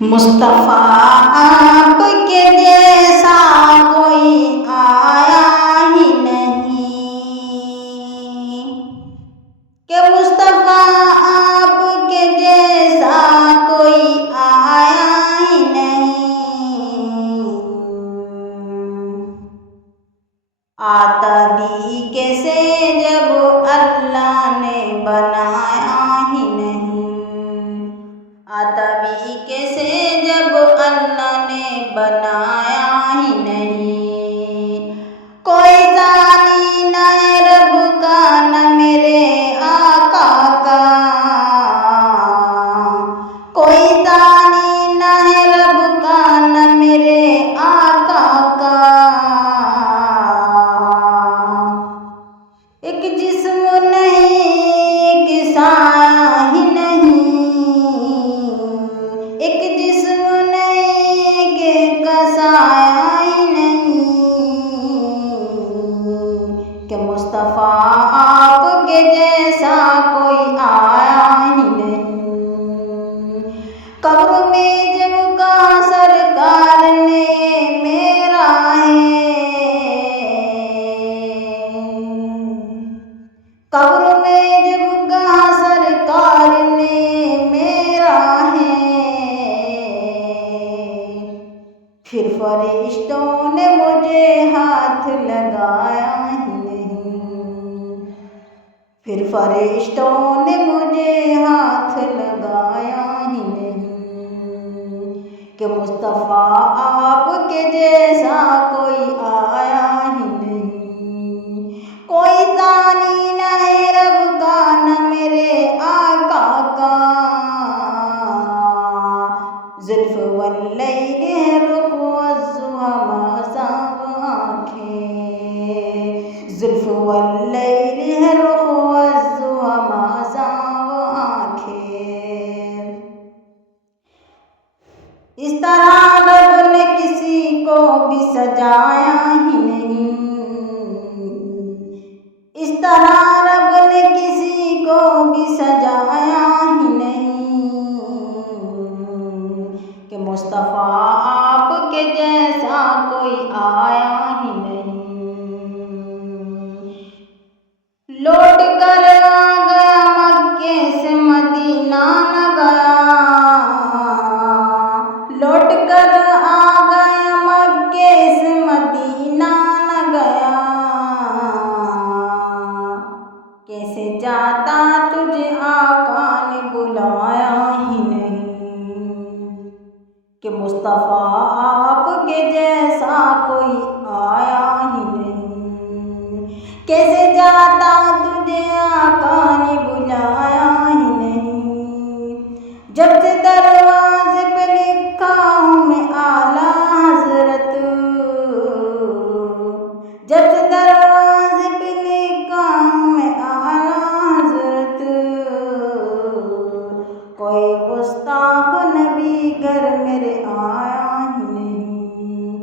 مصطفیٰ آپ کے جیسا کوئی آیا ہی نہیں، کہ مصطفیٰ آپ کے جیسا کوئی آیا ہی نہیں، آتا بھی کیسے جب اللہ نے بنایا ہی نہیں، آتا بھی کیسے جب اللہ نے بنایا ہی نہیں، کوئی ثانی نہ ہے رب کا نہ میرے آقا کا، کوئی ثانی نہ ہے رب کا نہ میرے آقا کا، ایک جسم نہیں ایک سایہ ہی نہیں، ایک جسم نہیں ایک سایہ ہی نہیں، کہ مصطفیٰ آپ کے جیسا کوئی آیا ہی نہیں، قبر میں جب کہا سرکار نے میرا ہے، قبر میں جب کہا سرکار نے میرا ہے، پھر فرشتوں نے مجھے ہاتھ لگایا ہی نہیں، پھر فرشتوں نے مجھے ہاتھ لگایا ہی نہیں، کہ مصطفیٰ آپ کے جیسا کوئی آیا ہی نہیں، کوئی ثانی نہ ہے رب کا نہ میرے آقا کا، زلف واللیل ہے رخ والضحیٰ ما صاب آنکھیں، زلف واللیل ہے رخ والضحیٰ ما صاب آنکھیں، اس طرح رب نے کسی کو بھی سجایا ہی نہیں، اس طرح رب نے کسی کو بھی سجایا ہی نہیں، کہ مصطفیٰ آپ کے جیسا کوئی آیا ہی نہیں، لوٹ کر آ گیا مکے سے مدینہ نہ گیا، لوٹ کر آ گیا مکے سے مدینہ نہ گیا، کیسے جاتا تجھے آقا نے بلایا ہی نہیں، کہ مصطفیٰ آپ کے جیسا کوئی آیا ہی نہیں، کیسے جاتا تجھے آقا نے بلایا ہی نہیں، جب سے دروازے پہ لکھا ہوں میں اعلیٰ حضرت، جب سے دروازے پہ لکھا ہوں میں اعلیٰ حضرت، کوئی گستاخ نبی گھر میرے آیا ہی نہیں،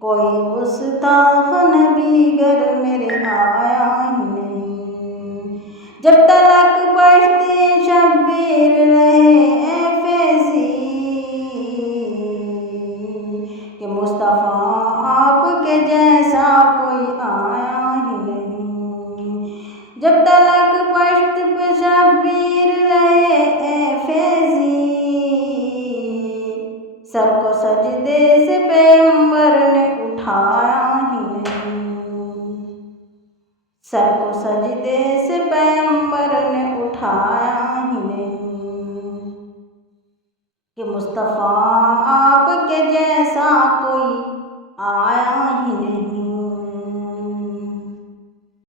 کوئی گستاخ نبی گھر میرے آیا ہی نہیں، جب تلک پڑھتے شبیر رہے اے فیضی، کہ مصطفیٰ آپ کے جیسا کوئی آیا ہی نہیں، جب تلک پشت پہ شبیر رہے اے فیضی، سر کو سجدے سے پیغمبر نے اٹھایا ہی نہیں، سر کو سجدے سے پیغمبر نے اٹھایا ہی نہیں، کہ مصطفیٰ آپ کے جیسا کوئی آیا